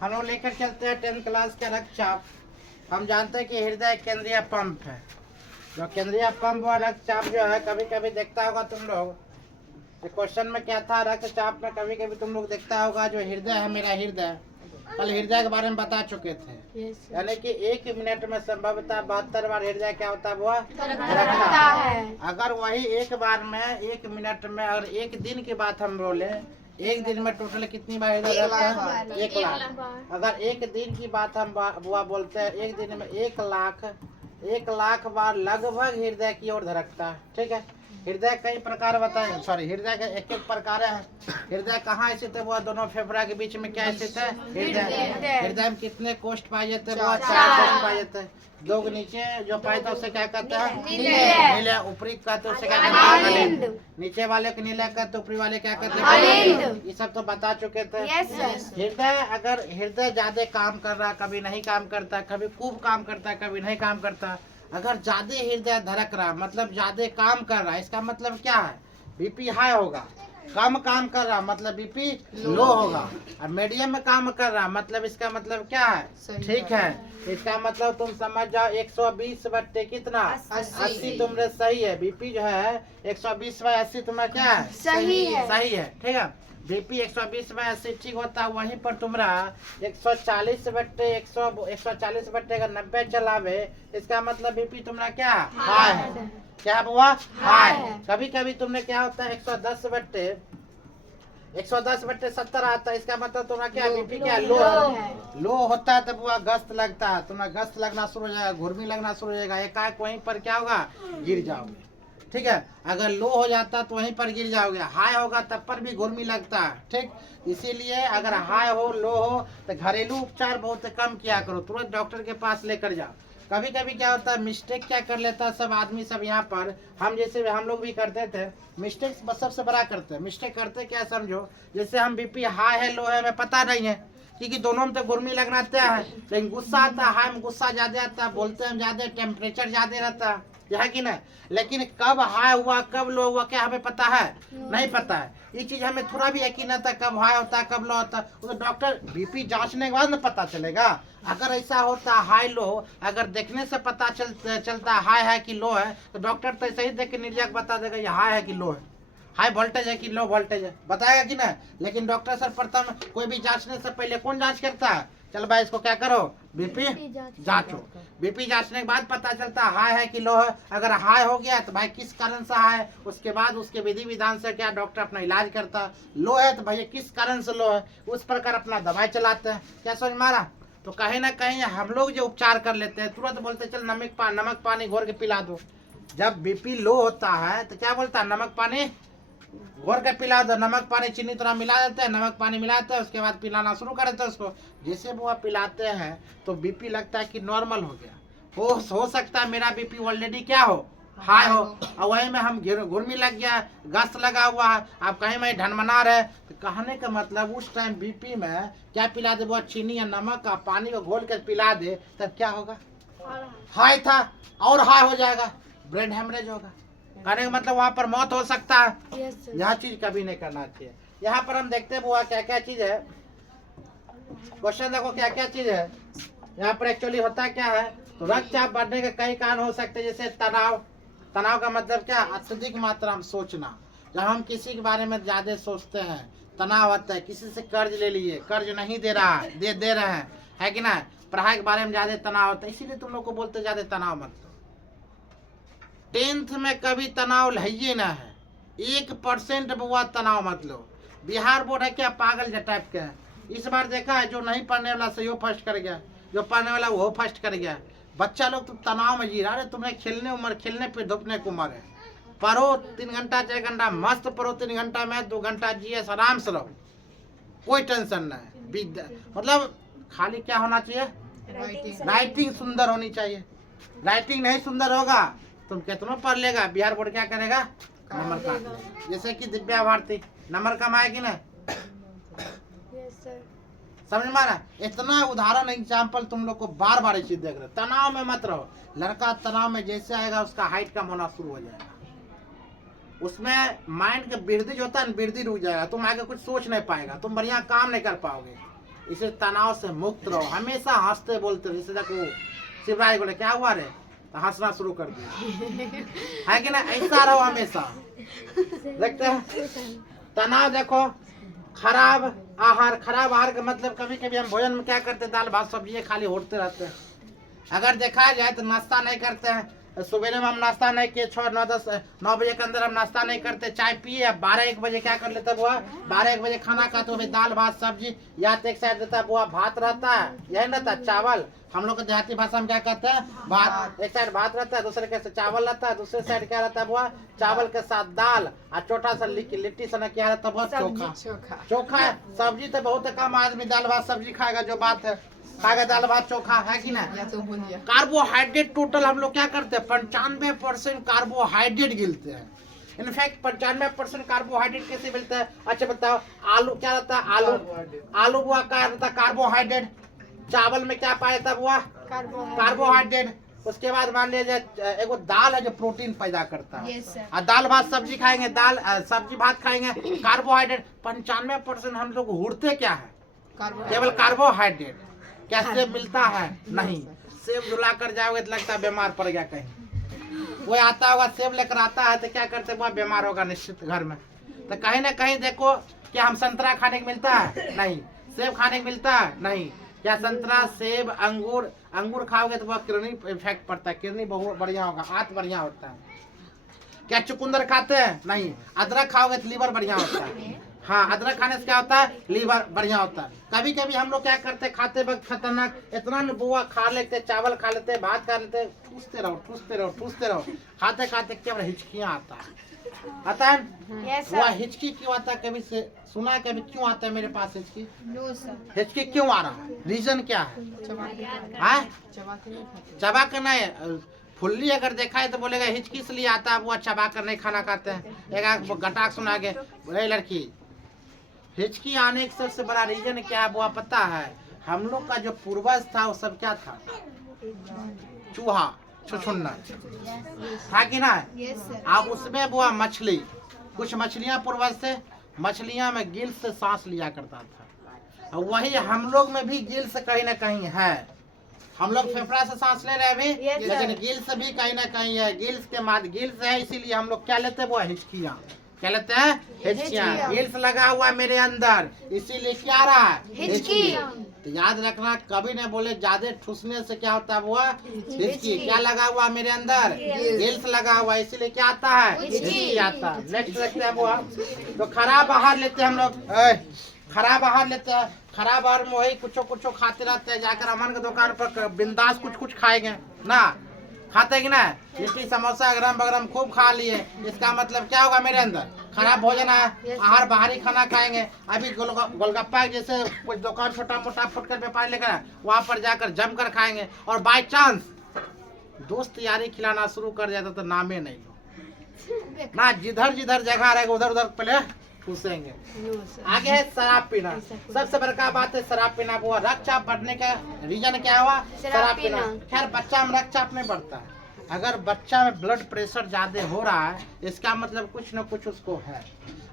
हम लोग लेकर चलते हैं 10th क्लास का रक्तचाप। हम जानते हैं कि हृदय केंद्रीय पंप है। जो केंद्रीय पंप और रक्तचाप जो है, कभी कभी देखता होगा तुम लोग, क्वेश्चन में क्या था, रक्तचाप में कभी कभी तुम लोग देखता होगा जो हृदय है, मेरा हृदय, कल हृदय के बारे में बता चुके थे। यानी कि 1 मिनट में संभवतः 72 बार हृदय क्या होता है, वो धड़कता है। अगर वही एक बार में 1 मिनट में, अगर एक दिन की बात हम बोले, एक दिन में टोटल कितनी बार हृदय धड़कता है? 1 लाख। अगर एक दिन की बात हम बुआ बोलते हैं, एक दिन में 1 लाख बार लगभग हृदय की ओर धड़कता है। ठीक है। हृदय कई प्रकार बताए, सॉरी, हृदय के एक एक प्रकार है। हृदय कहाँ स्थित है? वो दोनों फेफड़ा के बीच में क्या स्थित है? हृदय। हृदय में कितने कोष्ठ पाए जाते हैं? वो 4 कोष्ठ पाए जाते हैं। 2 के नीचे जो पाए था उसे क्या कहते हैं? नीले। ऊपरी कहते हैं उसे क्या कहते हैं? अलिंद। नीचे वाले को नीला कहते, ऊपरी वाले क्या कहते हैं? अलिंद। ये सब तो बता चुके थे। हृदय, अगर हृदय ज्यादा काम कर रहा, कभी नहीं काम करता, कभी खूब काम करता, कभी नहीं काम करता। अगर ज्यादा हृदय धड़क रहा मतलब ज्यादा काम कर रहा है, इसका मतलब क्या है? बीपी हाई होगा। कम काम कर रहा मतलब बीपी लो होगा। और मीडियम में काम कर रहा मतलब इसका मतलब क्या है? ठीक है। इसका मतलब तुम समझ जाओ 120 बट्टे कितना? 80 तुमरे सही है। बीपी जो है 120/80 तुम्हारा क्या है? सही है। ठीक है। बीपी 120/80 ठीक होता है। वहीं पर तुम्हारा 140 बट्टे 90 चलावे, इसका मतलब बीपी तुम्हारा क्या हाई है। क्या हुआ? हाई। कभी कभी तुमने क्या होता है 110 बट्टे 70 आता है, इसका मतलब तुम्हारा क्या बीपी क्या लो है। लो होता है तब वह गस्त लगता है, तुम्हारा गस्त लगना शुरू हो जाएगा, घुर्मी लगना शुरू हो जाएगा, एकाएक वहीं पर क्या होगा? गिर जाओगे। ठीक है। अगर लो हो जाता तो वहीं पर गिर जाओगे, हाई होगा तब पर भी घुर्मी लगता है। ठीक। इसीलिए अगर हाई हो लो हो तो घरेलू उपचार बहुत कम किया करो, तुरंत डॉक्टर के पास लेकर जाओ। कभी कभी क्या होता है, मिस्टेक क्या कर लेता है सब आदमी, सब यहाँ पर हम जैसे हम लोग भी करते थे मिस्टेक, सबसे बड़ा करते हैं। मिस्टेक करते क्या समझो, जैसे हम बीपी हाई है लो है हमें पता नहीं है, क्योंकि दोनों में तो घुर्मी लगना तय है, लेकिन गुस्सा आता है, हाई में गुस्सा ज्यादा आता है, बोलते हैं ज्यादा, टेम्परेचर ज्यादा रहता है, यह कि नहीं। लेकिन कब हाई हुआ कब लो हुआ क्या हमें पता है? नहीं पता है। ये चीज हमें थोड़ा भी यकीन आता है कब हाई होता है कब लो होता है, तो डॉक्टर बीपी जांचने के बाद ना पता चलेगा। अगर ऐसा होता हाई लो, अगर देखने से पता चलता हाई है कि लो है, तो डॉक्टर तो ऐसे ही देख के निर्जक बता देगा ये हाई है कि लो है, हाई वोल्टेज है कि लो वोल्टेज है, बताएगा कि नहीं। लेकिन डॉक्टर सर प्रथम कोई भी जांचने से पहले कौन जांच करता है? चल भाई इसको क्या करो, बीपी जांचो। बीपी जांचने के बाद पता चलता है हाई है कि लो है। अगर हाई हो गया तो भाई किस कारण से हाई है, उसके बाद उसके विधि विधान से क्या डॉक्टर अपना इलाज करता है। लो है तो भैया किस कारण से लो है, उस प्रकार अपना दवाई चलाते हैं। क्या समझ मारा? तो कहीं ना कहीं हम लोग जो उपचार कर लेते हैं, तुरंत बोलते चल नमक पानी घोर के पिला दो। जब बीपी लो होता है तो क्या बोलता है? नमक पानी घोर के पिला दो। नमक पानी चीनी थोड़ा मिला देते हैं, नमक पानी मिलाते हैं, उसके बाद पिलाना शुरू कर देते हैं उसको। जैसे वो पिलाते हैं तो बीपी लगता है कि नॉर्मल हो गया। हो सकता है मेरा बीपी ऑलरेडी क्या हो, हाई हो, और वही में हम घुर्मी लग गया, गस्त लगा हुआ है, आप कहीं में ढनमना रहे। तो कहने का मतलब उस टाइम बीपी में क्या पिला दे, वो चीनी या नमक का पानी को घोल कर पिला दे, तब क्या होगा? हाई था और हाई हो जाएगा, ब्रेन हेमरेज होगा। कहने का मतलब वहाँ पर मौत हो सकता है। यह चीज कभी नहीं करना चाहिए। यहाँ पर हम देखते हैं बुआ क्या क्या चीज है। क्वेश्चन देखो क्या क्या चीज है यहाँ पर एक्चुअली होता क्या है। तो रक्तचाप बढ़ने के कई कारण हो सकते हैं, जैसे तनाव का मतलब क्या? अत्यधिक मात्रा में सोचना। जब हम किसी के बारे में ज्यादा सोचते हैं तनाव आता है। किसी से कर्ज ले लिए, कर्ज नहीं दे रहा दे रहे हैं, है कि ना। पढ़ाई के बारे में ज्यादा तनाव होता है, इसीलिए तुम लोग को बोलते ज्यादा तनाव मत लो। 10th में कभी तनाव लइए ना है, 1% बुआ तनाव मत लो। बिहार बोर्ड है क्या पागल टाइप के है। इस बार देखा है जो नहीं पढ़ने वाला सही फर्स्ट कर गया, जो पढ़ने वाला वो फर्स्ट कर गया। बच्चा लोग तो तनाव में जी रहा है। तुम्हें खेलने पे धूपने को उम्र है। पढ़ो 3 घंटा 4 घंटा मस्त पढ़ो, 3 घंटा में 2 घंटा जीएस आराम से रहो, कोई टेंशन नहीं। मतलब खाली क्या होना चाहिए? राइटिंग सुंदर होनी चाहिए। राइटिंग नहीं सुंदर होगा तुम कितना पढ़ लेगा, बिहार बोर्ड क्या करेगा? नंबर काट लेगा। जैसे कि दिव्या भारती नंबर कम आएगी ना। समझ मारा? इतना उदाहरण एग्जाम्पल तुम लोग को बार बार चीज देख रहे। तनाव में मत रहो। लड़का तनाव में जैसे आएगा उसका हाइट कम होना शुरू हो जाएगा, उसमें माइंड का वृद्धि जो होता है वृद्धि रुक जाएगा, तुम आगे कुछ सोच नहीं पाएगा, तुम बढ़िया काम नहीं कर पाओगे। इसे तनाव से मुक्त रहो, हमेशा हंसते बोलते रहो। इसे देखो शिवराज बोले क्या हुआ रे, तो हंसना शुरू कर दिया, है कि ना? ऐसा रहो हमेशा। देखते हैं तनाव, देखो खराब आहार का मतलब कभी कभी हम भोजन में क्या करते हैं, दाल भात सब्जी खाली होते रहते हैं। अगर देखा जाए तो नाश्ता नहीं करते हैं, सुबह में हम नाश्ता नहीं किए, 6 9 10 9 बजे के अंदर हम नाश्ता नहीं करते, चाय पिए, अब 12 1 बजे क्या कर लेते बुआ, 12 1 बजे खाना खाते हुए दाल भात सब्जी, या तो एक साइड रहता बुआ भात रहता है, यही रहता चावल, हम लोग देहाती भाषा में क्या कहते हैं भात, एक साइड भात रहता है, दूसरे के चावल रहता है, दूसरे साइड क्या रहता है बुआ, चावल के साथ दाल और छोटा सा लिट्टी सा क्या रहता है बुआ, चोखा। सब्जी तो बहुत कम आदमी दाल भात सब्जी खाएगा, जो बात है खाएगा दाल भात चोखा, है कि ना? कार्बोहाइड्रेट टोटल हम लोग क्या करते हैं, 95% कार्बोहाइड्रेट गिनते हैं। इनफैक्ट 95% कार्बोहाइड्रेट कैसे मिलता है? अच्छा बताओ, आलू क्या रहता है, आलू बुआ क्या रहता है, कार्बोहाइड्रेट। चावल में क्या पाया था बुआ, कार्बोहाइड्रेट। उसके बाद मान लीजिए एक दाल है जो प्रोटीन पैदा करता है, और दाल भात सब्जी खाएंगे, दाल सब्जी भात खाएंगे, कार्बोहाइड्रेट। 95% हम लोग उड़ते क्या है, केवल कार्बोहाइड्रेट। क्या सेब मिलता है? नहीं। सेब जुला कर जाओगे तो लगता है बीमार पड़ गया कहीं, वो आता होगा सेब लेकर आता है तो क्या करते हैं, बीमार होगा निश्चित घर में। तो कहीं ना कहीं देखो, क्या हम संतरा खाने को मिलता है? नहीं। सेब खाने को मिलता है? नहीं। क्या संतरा सेब अंगूर खाओगे तो वह किडनी इफेक्ट पड़ता है, किडनी बहुत बढ़िया होगा, हाथ बढ़िया होता है। क्या चुकंदर खाते हैं? नहीं। अदरक खाओगे तो लीवर बढ़िया होता है। हाँ, अदरक खाने से क्या होता है, लीवर बढ़िया होता है। कभी कभी हम लोग क्या करते हैं, खाते वक्त खतरनाक इतना न बुआ खा लेते, चावल खा लेते, भात खा लेते, ठूसते रहो, खाते खाते केवल हिचकियाँ आता है। वह हिचकी क्यों आता है, कभी से सुना है? कभी क्यों आता है मेरे पास हिचकी? हिचकी क्यों आ रहा है, रीजन क्या है? चबा कर नहीं, फुल्ली अगर देखा है तो बोलेगा हिचकी इसलिए आता है, वो चबा कर नहीं खाना खाते हैं। एक गटाक सुना के, लड़की हिचकी आने का सबसे बड़ा रीजन क्या है वो पता है? हम लोग का जो पूर्वज था वो सब क्या था, चूहा छुछुन्ना था कि ना? अब उसमें वो मछली, कुछ मछलियां पूर्वज से, मछलियां में गिल्स से सांस लिया करता था, वही हम लोग में भी गिल्स कहीं ना कहीं है। हम लोग फेफड़ा से सांस ले रहे हैं अभी, लेकिन गिल्स भी कहीं ना कहीं है। गिल्स के माध्यम गिल्स है, इसीलिए हम लोग क्या लेते हैं, वो हिचकियां क्या लेते हैं, हिचकियां। गिल्स लगा हुआ मेरे अंदर, इसीलिए क्या रहा है, हिचकी। तो याद रखना, कभी न बोले ज्यादा ठूसने से क्या होता है, वो हिचकी। क्या लगा हुआ मेरे अंदर, गिल्स लगा हुआ, इसीलिए क्या आता है, हिचकी आता है। नेक्स्ट रखते हैं वो, तो खराब आहार लेते हैं हम लोग, खराब आहार लेते हैं। खराब आहार में वही कुछ खाते रहते हैं, जाकर अमन की दुकान पर बिंदास कुछ खाएंगे ना, खाते कि ना, लिट्टी समोसा गरम बगरम खूब खा लिए, इसका मतलब क्या होगा, मेरे अंदर खराब भोजन है। आहार बाहरी खाना खाएंगे, अभी गोलगप्पा जैसे कुछ दुकान छोटा मोटा फुटकर व्यापारी लेकर वहाँ पर जाकर जमकर खाएंगे, और बाय चांस दोस्त यारी खिलाना शुरू कर जाता तो नामे नहीं लो ना, जिधर जगह रहेगा उधर पहले घुसेंगे। आगे है शराब पीना। सबसे बड़का बात है शराब पीना। वो रक्तचाप बढ़ने का रीजन क्या हुआ, शराब पीना। खैर बच्चा में रक्तचाप नहीं बढ़ता है, अगर बच्चा में ब्लड प्रेशर ज्यादा हो रहा है इसका मतलब कुछ न कुछ उसको है।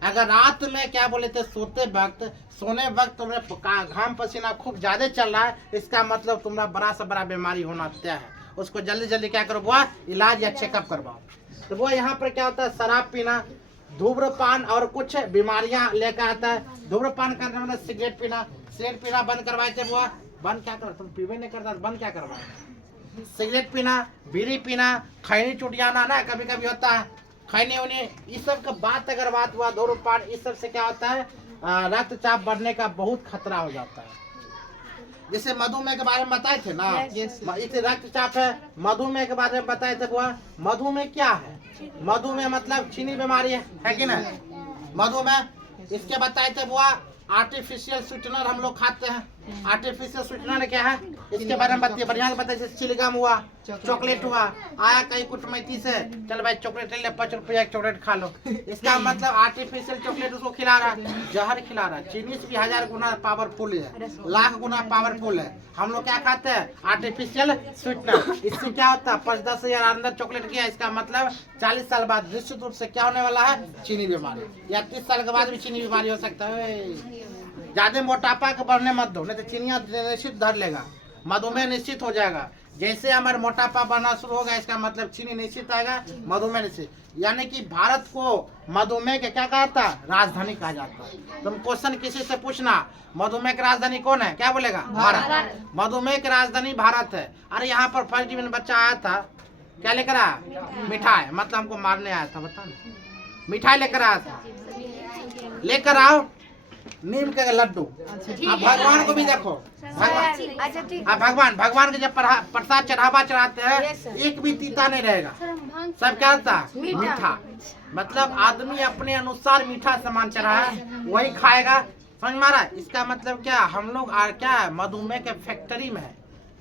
अगर रात में क्या बोले थे, सोने वक्त तुम्हारे घाम पसीना खूब ज्यादा चल रहा है, इसका मतलब तुम्हारा बड़ा से बड़ा बीमारी होना तय है। उसको जल्दी क्या करो, वो इलाज या चेकअप करवाओ। तो वो यहाँ पर क्या होता है, शराब पीना, धूम्रपान और कुछ बीमारियां लेकर आता है। धूम्रपान करने मतलब सिगरेट पीना बंद करवाए थे, वो बंद क्या कर, तुम पीवे नहीं करता, बंद क्या करवाए? सिगरेट पीना, बीड़ी पीना, खैनी चुटियाना ना कभी कभी होता है, खैनी उनी, इस सब का बात हुआ, धूम्रपान, इस सब से क्या होता है, रक्तचाप बढ़ने का बहुत खतरा हो जाता है। जैसे मधुमेह के बारे में बताए थे ना, इसे रक्तचाप है। मधुमेह के बारे में बताए थे, वो मधुमेह क्या है, मधुमेह मतलब चीनी बीमारी है कि ना, मधुमेह। इसके बताए थे वो आर्टिफिशियल स्वीटनर हम लोग खाते हैं। आर्टिफिशियल स्वीटनर क्या है, इसके बारे में बताइए, बढ़िया से बताइए। चिलगम हुआ, चॉकलेट हुआ, आया कहीं कुटमैती से, चल भाई चॉकलेट ले, 5 रुपया एक चॉकलेट खा लो, इसका मतलब आर्टिफिशियल चॉकलेट उसको खिला रहा है, जहर खिला रहा है। चीनी से भी 1000 गुना पावरफुल है, लाख गुना पावरफुल है। हम लोग क्या खाते हैं, आर्टिफिशियल स्वीटनर। इससे क्या होता है, 5-10 हजार अंदर चॉकलेट किया, इसका मतलब 40 साल बाद निश्चित रूप से क्या होने वाला है, चीनी बीमारी, या 30 साल के बाद भी चीनी बीमारी हो सकता है। ज्यादा मोटापा के बढ़ने मत दो, नहीं तो चिनिया निश्चित धर लेगा, मधुमेह निश्चित हो जाएगा। जैसे हमारे मोटापा बढ़ना शुरू होगा इसका मतलब चीनी निश्चित आएगा, मधुमेह निश्चित। यानी कि भारत को मधुमेह के क्या कहा था, राजधानी कहा जाता है। तुम क्वेश्चन किसी से पूछना मधुमेह की राजधानी कौन है, क्या बोलेगा, भारत। मधुमेह की राजधानी भारत है। अरे यहाँ पर फर्स्ट डिवीजन बच्चा आया था, क्या लेकर आया, मिठाई, मतलब हमको मारने आया था, बता ना, मिठाई लेकर आया था। लेकर आओ नीम के लड्डू। अब भगवान को भी देखो, भगवान के जब प्रसाद चढ़ावा चढ़ाते हैं एक भी तीता नहीं रहेगा, सब क्या होता है, मीठा। मतलब आदमी अपने अनुसार मीठा सामान चढ़ाया वही खाएगा, समझ मारा। इसका मतलब क्या, हम लोग क्या मधुमेह के फैक्ट्री में है,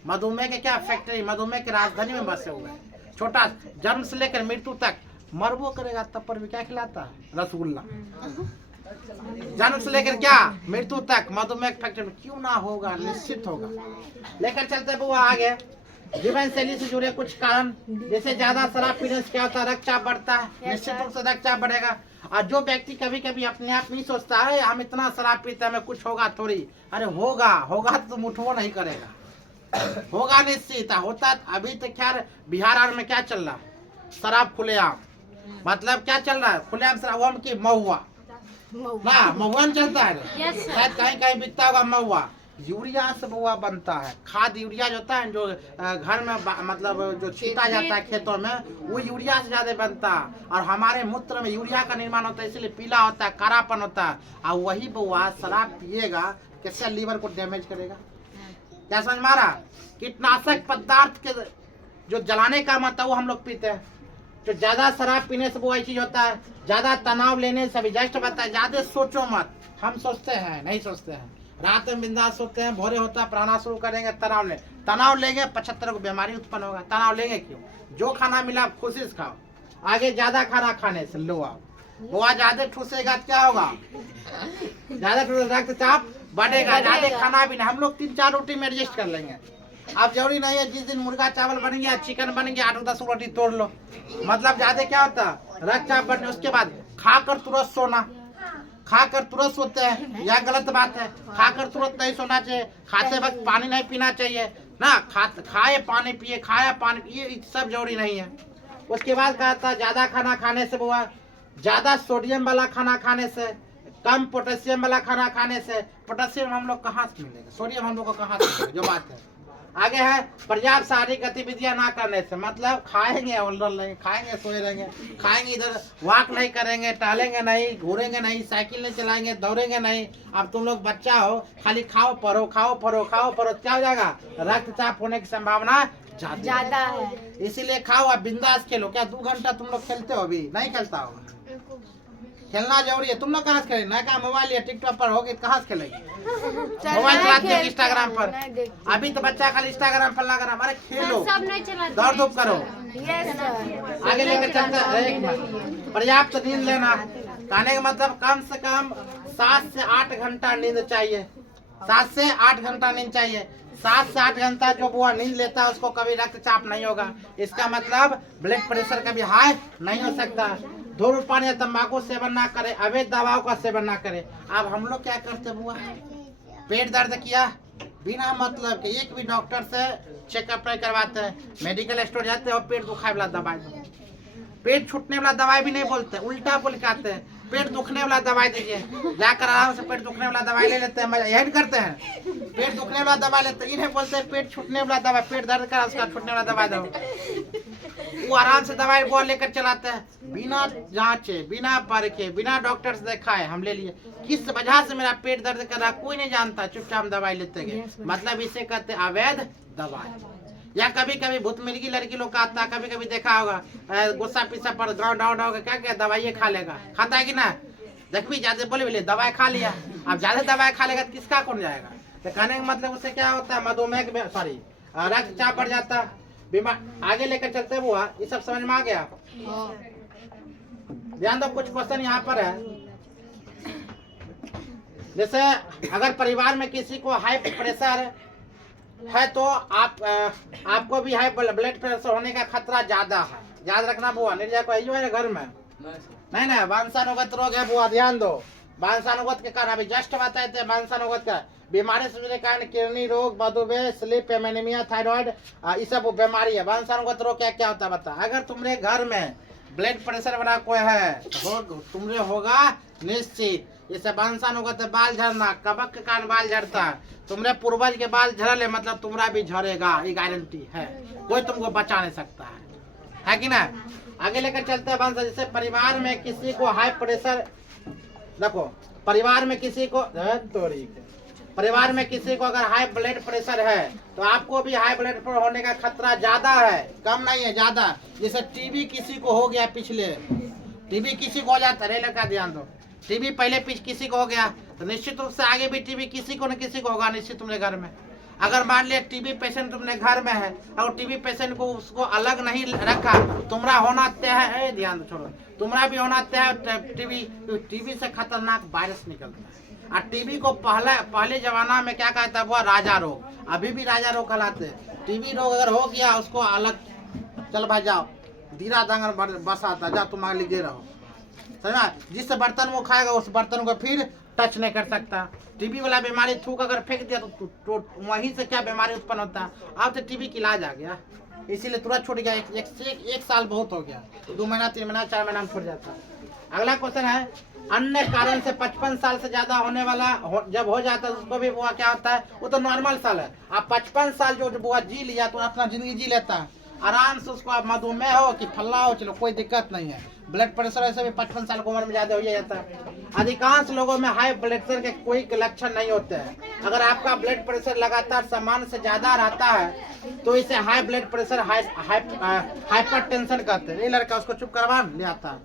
मधुमेह के क्या फैक्ट्री, मधुमेह के राजधानी में बसे हुए हैं। छोटा जन्म से लेकर मृत्यु तक मरबो करेगा तब पर भी क्या खिलाता है, रसगुल्ला। जन्म से लेकर क्या मृत्यु तक मधुमेह फैक्ट्री में क्यों ना होगा, निश्चित होगा। लेकर चलते बुआ आगे, जीवन शैली से जुड़े कुछ कारण, जैसे ज्यादा शराब पीने से क्या होता है, रक्तचाप बढ़ता है, निश्चित रूप से रक्तचाप बढ़ेगा। और जो व्यक्ति कभी कभी अपने आप नहीं सोचता है हम इतना शराब पीते हैं हमें कुछ होगा थोड़ी, अरे होगा होगा तो तुम उठो नहीं करेगा, होगा निश्चित होता। अभी तो क्या बिहार में क्या चल रहा है, शराब खुलेआम, मतलब क्या चल रहा है, खुलेआम शराब की महुआ ना, महुआ चलता है, शायद कहीं कहीं बिकता होगा महुआ। यूरिया से महुआ बनता है, खाद यूरिया जो होता है जो घर में मतलब जो छीटा जाता है खेतों में, वो यूरिया से ज्यादा बनता है। और हमारे मूत्र में यूरिया का निर्माण होता है, इसलिए पीला होता है, कारापन होता है। और वही महुआ शराब पिएगा कैसे लीवर को डैमेज करेगा, क्या समझ मारा। कीटनाशक पदार्थ के जो जलाने का मत है वो हम लोग पीते हैं। तो ज्यादा शराब पीने से वो चीज होता है, ज्यादा तनाव लेने से भी जस्ट बताता है, ज्यादा सोचो मत। हम सोचते हैं नहीं सोचते हैं, रात में बिंदास सोते हैं, भोरे होता है प्राणा शुरू करेंगे, तनाव लेंगे 75 को बीमारी उत्पन्न होगा। तनाव लेंगे क्यों, जो खाना मिला खुशी से खाओ। आगे ज्यादा खाना खाने से लो आप वो ज्यादा ठूसेगा क्या होगा, ज्यादा रक्तचाप बढ़ेगा। ज्यादा खाना भी नहीं, हम लोग 3-4 रोटी में एडजस्ट कर लेंगे। अब जरूरी नहीं है जिस दिन मुर्गा चावल बन गया, चिकन बन गया, 8-10 रोटी तोड़ लो। मतलब ज्यादा क्या होता है, रक्तचाप बढ़ने। उसके बाद खाकर तुरंत सोना, खाकर तुरंत सोते हैं, यह गलत बात है। खाकर तुरंत नहीं सोना चाहिए, खाते वक्त पानी नहीं पीना चाहिए ना, खाए पानी पिए, खाया पानी, ये सब जरूरी नहीं है। उसके बाद कहा था ज्यादा खाना खाने से हुआ, ज्यादा सोडियम वाला खाना खाने से, कम पोटेशियम वाला खाना खाने से। पोटेशियम हम लोग कहाँ से मिलेगा, सोडियम हम लोग को कहाँ से मिलेगा, जो बात है। आगे है पर्याप्त शारीरिक गतिविधियां ना करने से, मतलब खाएंगे और नहीं खाएंगे, सोए रहेंगे, खाएंगे इधर वॉक नहीं करेंगे, टहलेंगे नहीं, घूरेंगे नहीं, साइकिल नहीं चलाएंगे, दौड़ेंगे नहीं। अब तुम लोग बच्चा हो, खाली खाओ पढ़ो, खाओ पढ़ो, खाओ पढ़ो, क्या हो जाएगा, रक्तचाप होने की संभावना ज्यादा है। इसीलिए खाओ, अब बिंदास खेलो। क्या 2 घंटा तुम लोग खेलते हो, अभी नहीं खेलता होगा, खेलना जरूरी है। तुम लोग कहाँ से खेलेंगे, नया का मोबाइल या टिकटॉक पर होगी, कहाँ से खेलेंगे, मोबाइल चलाते हैं इंस्टाग्राम पर। अभी तो बच्चा खाली इंस्टाग्राम पर लगा रहा, अरे खेलो, दौड़ धूप करो। आगे लेकर चलता है, पर्याप्त नींद लेना। कहने का मतलब कम से कम 7 से 8 घंटा नींद चाहिए, 7 से 8 घंटा नींद चाहिए। 7 से 8 घंटा जो वो नींद लेता है उसको कभी रक्तचाप नहीं होगा। इसका मतलब ब्लड प्रेशर कभी हाई नहीं हो सकता। धूम्रपान या तंबाकू सेवन ना करे, अवैध दवाओं का सेवन ना करे। अब हम लोग क्या करते बुआ, पेट दर्द किया बिना मतलब के एक भी डॉक्टर से चेकअप नहीं करवाते हैं, मेडिकल स्टोर जाते हैं और पेट दुखाए वाला दवाई, पेट छूटने वाला दवाई भी नहीं बोलते, उल्टा बोल के आते हैं पेट दुखने वाला दवाई दीजिए। जाकर आराम से पेट दुखने वाला दवाई ले लेते हैं, मजा यही करते हैं, पेट दुखने वाला दवाई लेते हैं। इन्हें बोलते हैं पेट छूटने वाला दवाई, पेट दर्द का उसका छूटने वाला दवाई दो। वो आराम से दवाई वो लेकर चलाते हैं, बिना जांचे, बिना परखे, बिना डॉक्टर से दिखाए हम ले लिए। किस वजह से मेरा पेट दर्द कर रहा कोई नहीं जानता, चुपचाप दवाई लेते गए। मतलब इसे कहते हैं अवैध दवाई। या कभी कभी भूत मिर्गी लड़की लोग का आता है, कभी कभी देखा होगा गुस्सा पिस्सा पर गाँव डाव क्या क्या दवाई खा लेगा, खाता है कि ना, देख भी ज्यादा बोले दवाई खा लिया। अब ज्यादा दवाई खा लेगा तो किसका कौन जाएगा। तो कहने का मतलब उससे क्या होता है, मधुमेह सॉरी रक्तचाप बढ़ जाता, बीमार। आगे लेकर चलते हुआ ये सब समझ में आ गया। ध्यान दो, कुछ क्वेश्चन यहाँ पर है। जैसे अगर परिवार में किसी को हाई प्रेशर है तो आपको भी हाई ब्लड प्रेशर होने का खतरा ज्यादा है, याद रखना बुआ। निर्जा को है घर में नहीं ना वंशानुगत रोग है बुआ, ध्यान दो। वंशानुगत के कारण अभी जस्ट बताए थे। वंशानुगत का बीमारी से कारण किडनी रोग, मधुमेह, स्लीप एनीमिया, थायराइड, ये सब बीमारी है। वंशानुगत रोग क्या क्या होता है बता। अगर तुम्हारे घर में ब्लड प्रेशर वाला कोई है तुम्हारे होगा निश्चित। जैसे वंशानुगत बाल झड़ना, कबक के कारण बाल झड़ता है, तुम्हारे पूर्वज के बाल झड़े मतलब तुम्हारा भी झड़ेगा, ये गारंटी है, कोई तुमको बचा नहीं सकता है कि ना। आगे लेकर चलते हैं वंश। जैसे परिवार में किसी को हाई प्रेशर, देखो परिवार में किसी को परिवार में किसी को अगर हाई ब्लड प्रेशर है तो आपको भी हाई ब्लड प्रेशर होने का खतरा ज्यादा है, कम नहीं है, ज्यादा। जैसे टीबी किसी को हो गया, पिछले टीबी किसी को हो जाता है, लड़का ध्यान दो, टीबी पहले किसी को हो गया तो निश्चित रूप से आगे भी टीबी किसी को न किसी को होगा निश्चित तुम्हारे घर में। अगर मान लिया टीबी पेशेंट तुमने घर में है और टीबी पेशेंट को उसको अलग नहीं रखा, तुम्हारा होना तय है, ध्यान दो छोड़ो, तुम्हारा भी होना तय है। टीबी से खतरनाक वायरस निकलता है। और टीबी को पहले जमाना में क्या कहता है, वो राजा रोग, अभी भी राजा रोग कहलाते हैं। टीबी रोग अगर हो गया उसको अलग, चल भाई जाओ दीरा दांगर बस आता, जा तुम आगे लिखे रहो, समझा। जिस बर्तन वो खाएगा उस बर्तन को फिर टच नहीं कर सकता। टीबी वाला बीमारी थूक अगर फेंक दिया तो वहीं से क्या बीमारी उत्पन्न होता है। अब तो टीबी की इलाज आ गया, इसीलिए तुरंत छूट गया। एक साल बहुत हो गया, 2 महीना 3 महीना 4 महीना में छूट जाता। अगला क्वेश्चन है, अन्य कारण से 55 साल से ज्यादा होने वाला जब हो जाता है उसको भी बुआ क्या होता है, वो तो नॉर्मल साल है। आप 55 साल जो बुआ जी लिया तो अपना जिंदगी जी लेता है आराम से। उसको आप मधुमेह हो कि फल्ला हो, चलो कोई दिक्कत नहीं है। ब्लड प्रेशर ऐसे भी 55 साल की उम्र में ज्यादा हो जाता है। अधिकांश लोगों में हाई ब्लड प्रेशर के कोई लक्षण नहीं होते हैं। अगर आपका ब्लड प्रेशर लगातार सामान्य से ज्यादा रहता है तो इसे हाई ब्लड प्रेशर हाइपरटेंशन कहते हैं। ये लड़का उसको चुप करवा ले आता,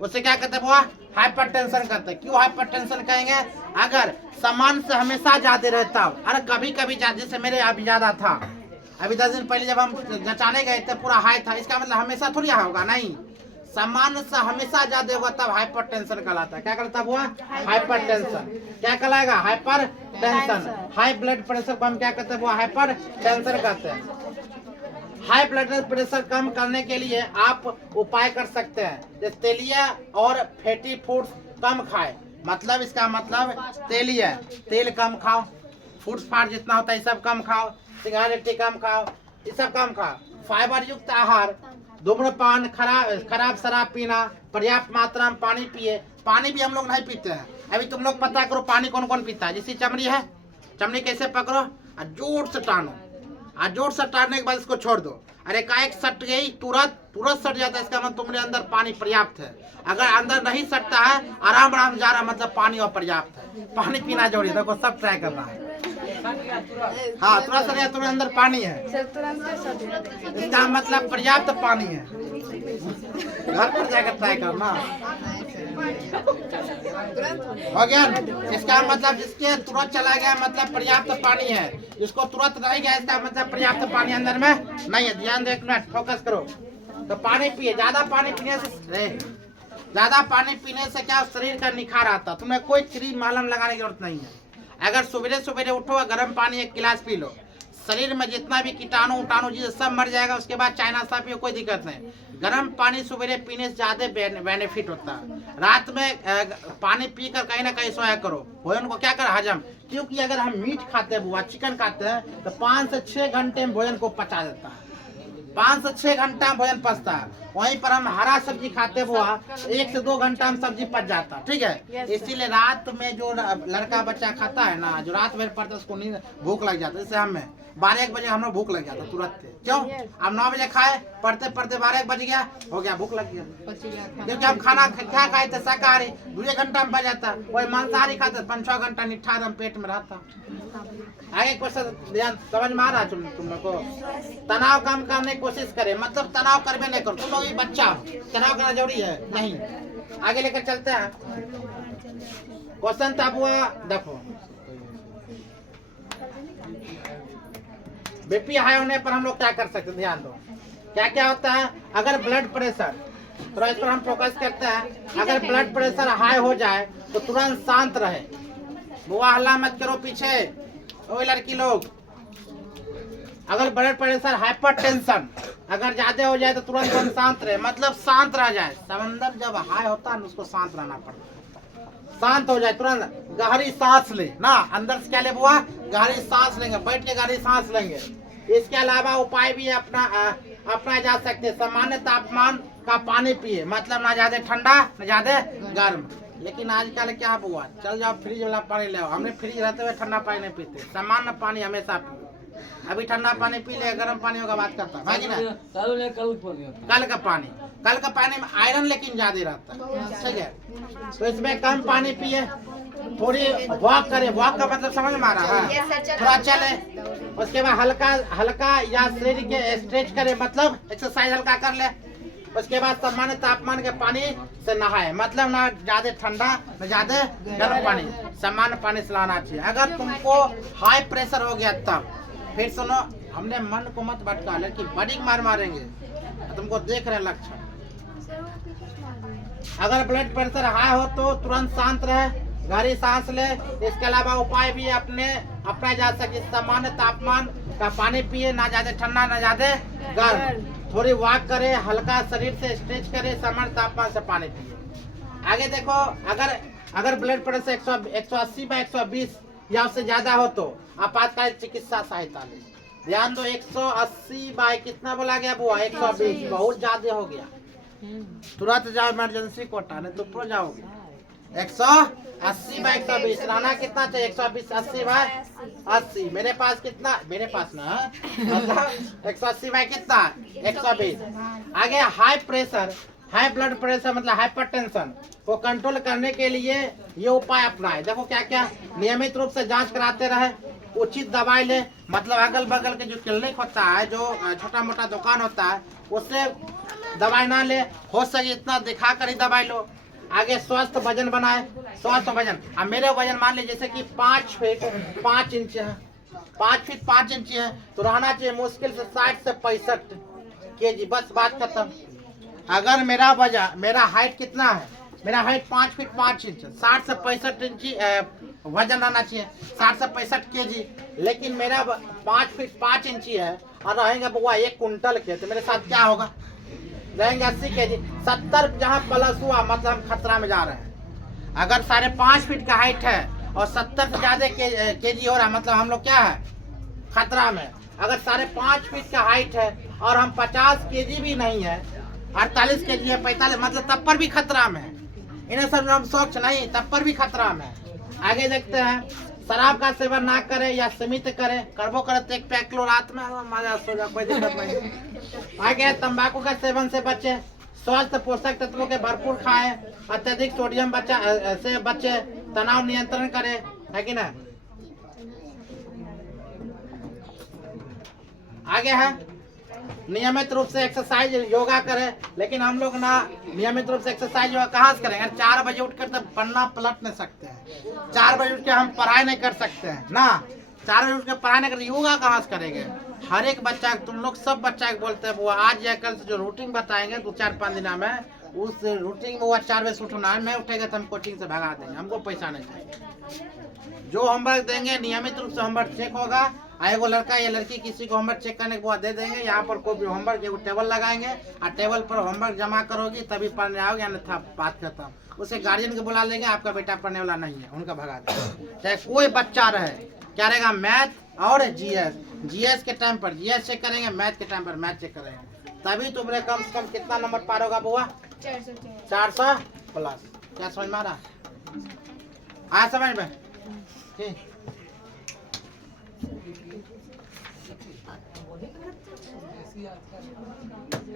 उसे क्या कहते हैं, वो हाइपरटेंशन कहते हैं। क्यों हाइपरटेंशन कहेंगे, अगर सामान्य से हमेशा ज्यादा रहता, अरे कभी कभी जैसे मेरे अभी ज्यादा था, अभी 10 दिन पहले जब हम जचाने गए थे पूरा हाई था, इसका मतलब हमेशा थोड़ी हाई होगा, नहीं, सामान्य से हमेशा ज्यादा होगा तब हाइपरटेंशन कहलाता है। क्या कहलाता है, वो हाइपरटेंशन। क्या कहलाएगा, हाइपरटेंशन। हाई ब्लड प्रेशर को हम क्या कहते हैं, वो हाइपरटेंशन कहते हैं। हाई ब्लड प्रेशर कम करने के लिए आप उपाय कर सकते हैं, जैसे तेलिया और फैटी फूड्स कम खाएं। मतलब इसका मतलब तेलिया, तेल कम खाओ, फूड्स फाट जितना होता है ये सब कम खाओ, सिगरेट कम खाओ, ये सब कम खाओ। फाइबर युक्त आहार, धूम्रपान, खराब शराब पीना, पर्याप्त मात्रा में पानी पिए। पानी भी हम लोग नहीं पीते हैं। अभी तुम लोग पता करो पानी कौन कौन पीता है। जैसी चमड़ी है, चमड़ी कैसे पकड़ो और जोर से टानो, और जोर से टारने के बाद इसको छोड़ दो। अरे एकाएक सट गई, तुरंत सट जाता है, इसका मतलब तुम्हारे अंदर पानी पर्याप्त है। अगर अंदर नहीं सटता है, आराम आराम जा रहा, मतलब पानी और पर्याप्त है। पानी पीना जरूरी है, देखो सब ट्राई करना है। हाँ तुरंत सट गया, तुम्हारे अंदर पानी है, इसका मतलब पर्याप्त पानी है। घर पर जाकर ट्राई करना, हो गया। इसका मतलब जिसके तुरंत चला गया मतलब पर्याप्त पानी है, जिसको तुरंत नहीं गया इसका मतलब पर्याप्त पानी अंदर में नहीं है। ध्यान दो, एक मिनट फोकस करो। तो पानी पिए, ज्यादा पानी पीने से क्या शरीर का निखार आता। तुम्हें कोई क्रीम मालम लगाने की जरूरत नहीं है। अगर सवेरे सवेरे उठो, गर्म पानी 1 गिलास पी लो, शरीर में जितना भी कीटाणु उटाणु चीज सब मर जाएगा। उसके बाद चाइना सा पियो, कोई दिक्कत नहीं। गर्म पानी सवेरे पीने से ज्यादा बेनिफिट होता है। रात में पानी पीकर कहीं ना कहीं सोया करो। भोजन को क्या कर हजम, क्योंकि अगर हम मीट खाते हैं बुआ, चिकन खाते हैं तो 5 से 6 घंटे में भोजन को पचा देता है। 5 से 6 घंटा में भोजन पचता है। वहीं पर हम हरा सब्जी खाते हैं बुआ, 1 से 2 घंटा में सब्जी पच जाता है। ठीक है, इसीलिए रात में जो लड़का बच्चा खाता है ना, जो रात भर पड़ता है उसको नींद भूख लग जाता है। जैसे हमें 12-1 बजे हम लोग भूख लग जाता तुरंत। क्यों, हम 9 बजे खाए, पढ़ते पढ़ते 12-1 बज गया, हो गया भूख लग गया। क्योंकि हम खाना क्या खाए थे, शाकाहारी, 2 घंटा में बच जाता। वही मांसाहारी खाते 5-6 घंटा निठार पेट में रहता। आगे क्वेश्चन ध्यान समझ में आ रहा है तुम लोग को। तनाव कम करने की कोशिश करें, मतलब तनाव करवे नहीं करो। तुम लोग ये बच्चा, तनाव करना जरूरी है नहीं। आगे लेकर चलते हैं। क्वेश्चन था बुआ, देखो बीपी हाई होने पर हम लोग क्या कर सकते हैं, ध्यान दो। क्या क्या होता है, अगर ब्लड प्रेशर, तो इस पर हम फोकस करते हैं। अगर ब्लड प्रेशर हाई हो जाए तो तुरंत शांत रहे। बुआ हल्ला मत करो पीछे, ओ लड़की लोग। अगर ब्लड प्रेशर हाइपरटेंशन अगर ज्यादा हो जाए तो तुरंत शांत रहे, मतलब शांत रह जाए। समंदर जब हाई होता है उसको शांत रहना पड़ता है। शांत हो जाए, तुरंत गहरी सांस ले ना, अंदर से क्या ले बुआ, गहरी सांस लेंगे, बैठ के गहरी सांस लेंगे। इसके अलावा उपाय भी अपना जा सकते हैं। सामान्य तापमान का पानी पिए, मतलब ना ज्यादा ठंडा ना ज्यादा गर्म। लेकिन आजकल क्या हुआ, चल जाओ फ्रिज वाला पानी ले आओ, हमने फ्रिज रहते हुए ठंडा पानी नहीं पीते, सामान्य पानी हमेशा पिए। अभी ठंडा पानी पी ले, गर्म पानी होगा बात करता है ना। कल का पानी में आयरन लेकिन ज्यादा रहता है, ठीक है। तो इसमें कम पानी पिए, थोड़ी वॉक करे, वॉक का मतलब समझ में आ रहा है, थोड़ा चले। उसके बाद हल्का या शरीर के स्ट्रेच करे, मतलब एक्सरसाइज हल्का कर ले। उसके बाद सामान्य तापमान के पानी से नहाए, मतलब ना ज्यादा ठंडा ना ज्यादा गर्म पानी, सामान्य पानी से नहाना चाहिए। अगर तुमको हाई प्रेशर हो गया तब फिर सुनो, हमने मन को मत भटका, लड़की बड़ी मार मारेंगे, तुमको देख रहे लक्षण। अगर ब्लड प्रेशर हाई हो तो तुरंत शांत रहे, गहरी सांस ले। इसके अलावा उपाय भी अपना जा सके, सामान्य तापमान का पानी पिए, ना ज्यादा ठंडा ना ज्यादा गर्म, थोड़ी वॉक करे, हल्का शरीर से स्ट्रेच करे, सामान्य तापमान से पानी पिए। आगे देखो, अगर ब्लड प्रेशर 180/120 या उससे ज्यादा हो तो आपातकालीन चिकित्सा सहायता ले। ध्यान दो, 180 बाई कितना बोला गया बुआ, 120, बहुत ज्यादा हो गया, तुरंत जाओ इमरजेंसी कोटा, नहीं तो प्रो जाओगे। 180/120, लाना कितना चाहिए, 120/80 मेरे पास कितना, मेरे पास ना मतलब 180 बाई कितना, 120। आगे high pressure, high blood pressure मतलब हाइपरटेंशन को कंट्रोल करने के लिए ये उपाय अपनाए। देखो क्या क्या, नियमित रूप से जांच कराते रहे, उचित दवाई ले, मतलब अगल बगल के जो क्लिनिक होता है, जो छोटा मोटा दुकान होता है, उससे दवाई ना ले, हो सके इतना दिखा कर ही दवाई लो। आगे स्वस्थ वजन बनाए, स्वस्थ वजन, अब मेरे वजन मान लीजिए जैसे कि 5 फीट 5 इंच है, 5 फीट 5 इंच है, तो रहना चाहिए मुश्किल से 60 से 65 kg, बस बात खत्म। अगर मेरा हाइट कितना है, मेरा हाइट 5 फीट 5 इंच, 60 से 65 इंच वजन रहना चाहिए, 60 से 65 kg। लेकिन मेरा 5 फीट 5 इंच है और रहेंगे बुआ 1 कुंटल के, तो मेरे साथ क्या होगा, रहेंगे 80 kg। 70 जहाँ प्लस हुआ मतलब हम खतरा में जा रहे हैं। अगर 5.5 फीट का हाइट है और 70 से ज्यादा kg हो रहा है, मतलब हम लोग क्या है, खतरा में। अगर 5.5 फीट का हाइट है और हम 50 kg भी नहीं है, 48 kg है, 45, मतलब तब पर भी खतरा में है। इन्हें सब हम स्वच्छ नहीं, तब पर भी खतरा में है। आगे देखते हैं, शराब का सेवन ना करे या सीमित करे, करबो करे तो 1 पैक लो रात में, मजा सो जा, कोई दिक्कत नहीं। आगे तंबाकू का सेवन से बचे, स्वस्थ पोषक तत्वों के भरपूर खाएं, अत्यधिक सोडियम से बचे, तनाव नियंत्रण करे, है कि ना। आगे है नियमित रूप से एक्सरसाइज योगा करें, लेकिन हम लोग ना नियमित रूप से एक्सरसाइज योगा कहाँ से करेंगे, 4 बजे उठकर तो पन्ना पलट नहीं सकते हैं, 4 बजे उठ के हम पढ़ाई नहीं कर सकते हैं ना, 4 बजे उठ के पढ़ाई नहीं कर, योगा कहाँ से करेंगे। हर एक बच्चा, तुम लोग सब बच्चा के बोलते हैं वो आज या कल से जो रूटीन बताएंगे 2-4-5 दिन में, उस रूटीन में वो 4 बजे से उठना है, मैं उठेगा तो हम कोचिंग से भगा देंगे, हमको पैसा नहीं चाहिए। जो होमवर्क देंगे नियमित रूप से होमवर्क चेक होगा, एगो लड़का या लड़की किसी को होमवर्क चेक करने के बाद दे देंगे, यहाँ पर कोई भी होमवर्क एगो टेबल लगाएंगे और टेबल पर होमवर्क जमा करोगी तभी पढ़ने आओगे, अन्यथा बात करता हूँ। उसे गार्जियन को बुला लेंगे, आपका बेटा पढ़ने वाला नहीं है, उनका भगा देंगे। चाहे कोई बच्चा रहे, क्या रहेगा, मैथ और जीएस के टाइम पर जीएस चेक करेंगे, मैथ के टाइम पर मैथ चेक करेंगे, तभी तुम्हारे कम से कम कितना नंबर पार होगा बुआ, 400 प्लस। क्या समझ में आ रहा, आ समझ में ठीक।